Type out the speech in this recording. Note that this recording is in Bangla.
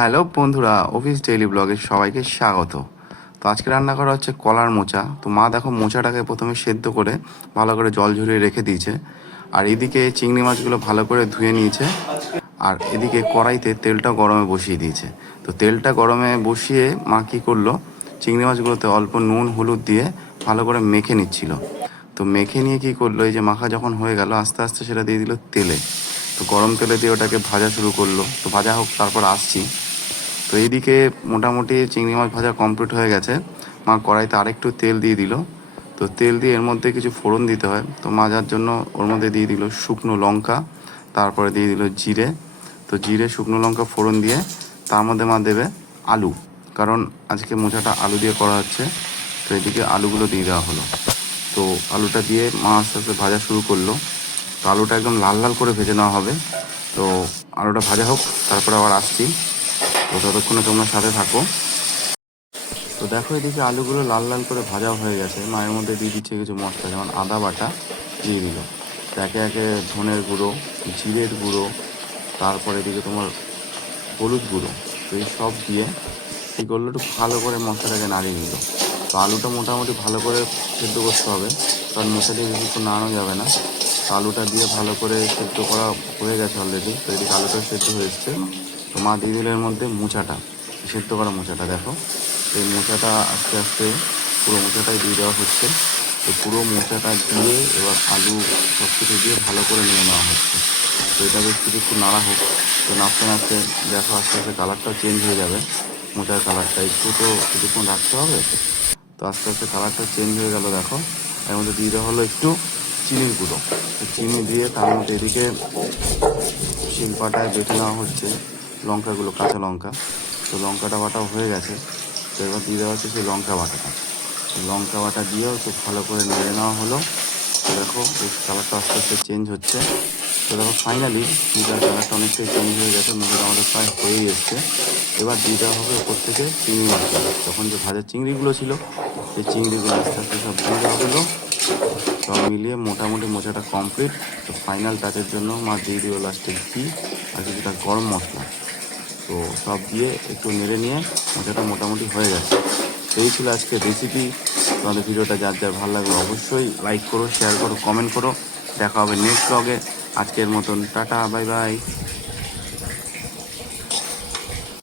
হ্যালো বন্ধুরা, অফিস ডেইলি ব্লগে সবাইকে স্বাগত। তো আজকে রান্না করা হচ্ছে কলার মোচা। তো মা দেখো মোচাটাকে প্রথমে সেদ্ধ করে ভালো করে জল ঝরিয়ে রেখে দিয়েছে, আর এদিকে চিংড়ি মাছগুলো ভালো করে ধুয়ে নিয়েছে, আর এদিকে কড়াইতে তেলটা গরমে বসিয়ে দিয়েছে। তো তেলটা গরমে বসিয়ে মা কী করলো, চিংড়ি মাছগুলোতে অল্প নুন হলুদ দিয়ে ভালো করে মেখে নিচ্ছিল। তো মেখে নিয়ে কী করলো, এই যে মাখা যখন হয়ে গেল আস্তে আস্তে সেটা দিয়ে দিল তেলে। তো গরম তেলে দিয়ে ওটাকে ভাজা শুরু করলো। তো ভাজা হোক, তারপর আসছি। তো এইদিকে মোটামুটি চিংড়ি মাছ ভাজা কমপ্লিট হয়ে গেছে। মা কড়াইতে আরেকটু তেল দিয়ে দিল। তো তেল দিয়ে এর মধ্যে কিছু ফোড়ন দিতে হয়, তো মা যার জন্য ওর মধ্যে দিয়ে দিল শুকনো লঙ্কা, তারপরে দিয়ে দিল জিরে। তো জিরে শুকনো লঙ্কা ফোড়ন দিয়ে তার মধ্যে মা দেবে আলু, কারণ আজকে মোচাটা আলু দিয়ে করা হচ্ছে। তো এদিকে আলুগুলো দিয়ে দেওয়া হলো। তো আলুটা দিয়ে মা আস্তে আস্তে ভাজা শুরু করলো। তো আলুটা একদম লাল লাল করে ভেজে নেওয়া হবে। তো আলুটা ভাজা হোক, তারপরে আবার আসছি। তো ততক্ষণে তোমরা সাথে থাকো। তো দেখো এদিকে আলুগুলো লাল লাল করে ভাজাও হয়ে গেছে। মায়ের মধ্যে দিয়ে দিচ্ছে কিছু মশলা, যেমন আদা বাটা দিয়ে দিল। তো একে একে ধনের গুঁড়ো, জিরের গুঁড়ো, তারপরে এদিকে তোমার হলুদ গুঁড়ো। তো এই সব দিয়ে কী করলো, একটু ভালো করে মশলাটাকে নাড়িয়ে নিল। তো আলুটা মোটামুটি ভালো করে সেদ্ধ করতে হবে, কারণ মোচা দিয়ে বেশিক্ষণ নাড়ানো যাবে না। তো আলুটা দিয়ে ভালো করে সেদ্ধ করা হয়ে গেছে অলরেডি। তো এদিকে আলুটা সেদ্ধ হয়ে এসছে। তো মা দিয়ে দিল এর মধ্যে মোচাটা, সেদ্ধ করা মোচাটা। দেখো এই মোচাটা আস্তে আস্তে পুরো মোচাটাই দিয়ে দেওয়া হচ্ছে। তো পুরো মোচাটা দিয়ে এবার আলু সব কিছু দিয়ে ভালো করে নিয়ে নেওয়া হচ্ছে। তো এটা বেশ কিছুক্ষণ নাড়া হোক। তো নাড়তে নাড়তে দেখো আস্তে আস্তে কালারটাও চেঞ্জ হয়ে যাবে। মোচার কালারটা একটু তো কিছুক্ষণ রাখতে হবে। তো আস্তে আস্তে কালারটা চেঞ্জ হয়ে গেল। দেখো এর মধ্যে দিয়ে দেওয়া হলো একটু চিনির গুঁড়ো। তো চিনি দিয়ে তার মধ্যে এদিকে শিলপাটায় বেটে নেওয়া হচ্ছে লঙ্কাগুলো, কাঁচা লঙ্কা। তো লঙ্কাটা বাটাও হয়ে গেছে। তো এবার দিয়ে দেওয়া হচ্ছে সেই লঙ্কা বাটাটা। লঙ্কা বাটা দিয়েও খুব ভালো করে নেড়ে নেওয়া হলো। তো দেখো বেশ কালারটা আস্তে আস্তে চেঞ্জ হচ্ছে। তো দেখো ফাইনালি মোচার কালারটা অনেকটাই চেঞ্জ হয়ে গেছে। মোচাটা আমাদের প্রায় হয়েই এসছে। এবার দিয়ে দেওয়া হবে ওপর থেকে চিংড়ি মাছগুলো। তখন যে ভাজা চিংড়িগুলো ছিল, সেই চিংড়িগুলো আস্তে আস্তে সব দিয়ে দেওয়া হলো। সব মিলিয়ে মোটামুটি মোচাটা কমপ্লিট। তো ফাইনাল টাচের জন্য মা দিয়ে দিল লাস্টে ঘি আর কিছুটা গরম মশলা। তো সব দিয়ে একটু নেড়ে নিয়ে মোচাটা মোটামুটি হয়ে গেছে। তো এই ছিল আজকের রেসিপি। তোমাদের ভিডিওটা যার যার ভালো লাগলো অবশ্যই লাইক করো, শেয়ার করো, কমেন্ট করো। দেখা হবে নেক্সট ব্লগে। আজকের মতন টাটা, বাই বাই।